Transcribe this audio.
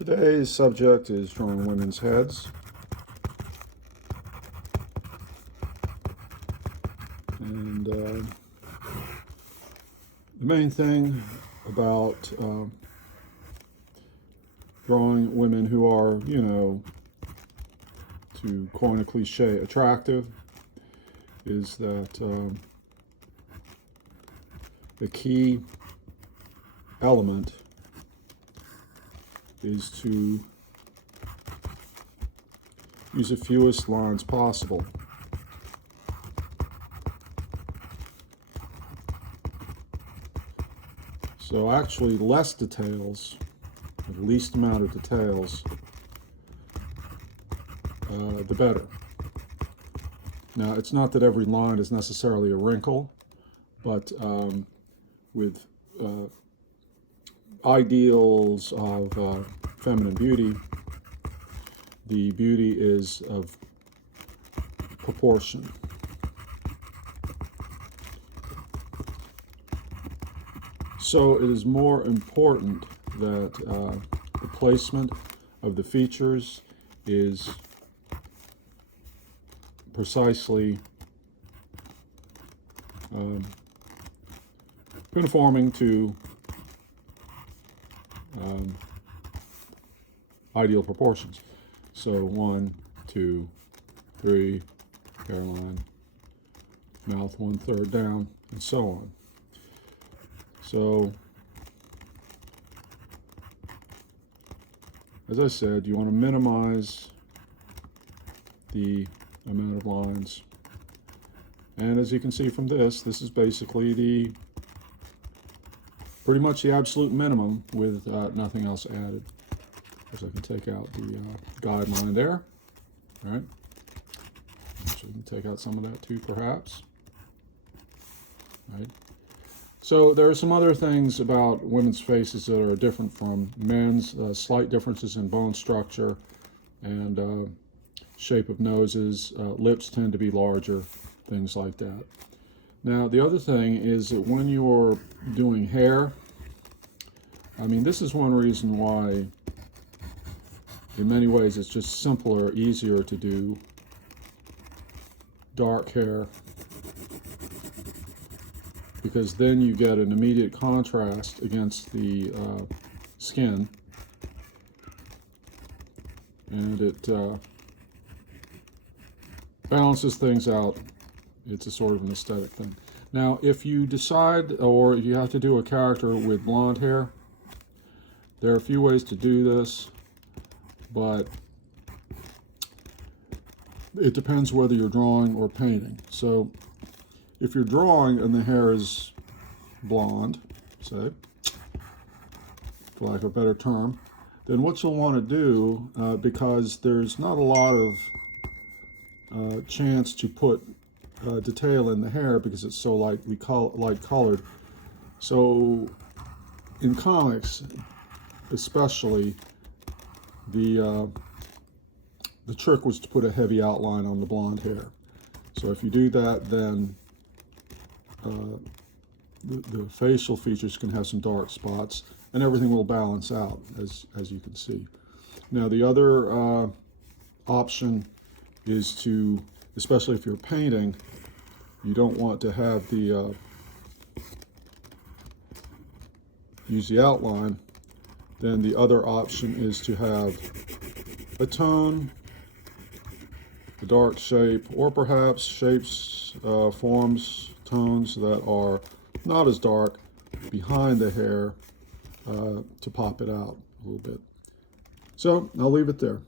Today's subject is drawing women's heads. And the main thing about drawing women who are, to coin a cliche, attractive, is that the key element is to use the fewest lines possible. So actually less details, the least amount of details, the better. Now, it's not that every line is necessarily a wrinkle, but with ideals of feminine beauty, the beauty is of proportion. So it is more important that the placement of the features is precisely conforming to ideal proportions. So 1, 2, 3, hairline, mouth 1/3 down, and so on. So, as I said, you want to minimize the amount of lines. And as you can see from this is basically pretty much the absolute minimum with nothing else added. Because I can take out the guideline there. All right. So you can take out some of that too, perhaps. All right. So there are some other things about women's faces that are different from men's. Slight differences in bone structure and shape of noses. Lips tend to be larger, things like that. Now, the other thing is that when you're doing hair, I mean, this is one reason why, in many ways, it's just simpler, easier to do dark hair, because then you get an immediate contrast against the skin, and it balances things out. It's a sort of an aesthetic thing. Now, if you decide, or you have to do a character with blonde hair, there are a few ways to do this, but it depends whether you're drawing or painting. So if you're drawing and the hair is blonde, say, for lack of a better term, then what you'll want to do, because there's not a lot of chance to put detail in the hair because it's so light colored. So in comics, especially, the trick was to put a heavy outline on the blonde hair. So if you do that, then the facial features can have some dark spots, and everything will balance out, as you can see. Now, the other option is to, especially if you're painting, you don't want to have the use the outline. Then the other option is to have a tone, a dark shape, or perhaps shapes, forms, tones that are not as dark behind the hair to pop it out a little bit. So I'll leave it there.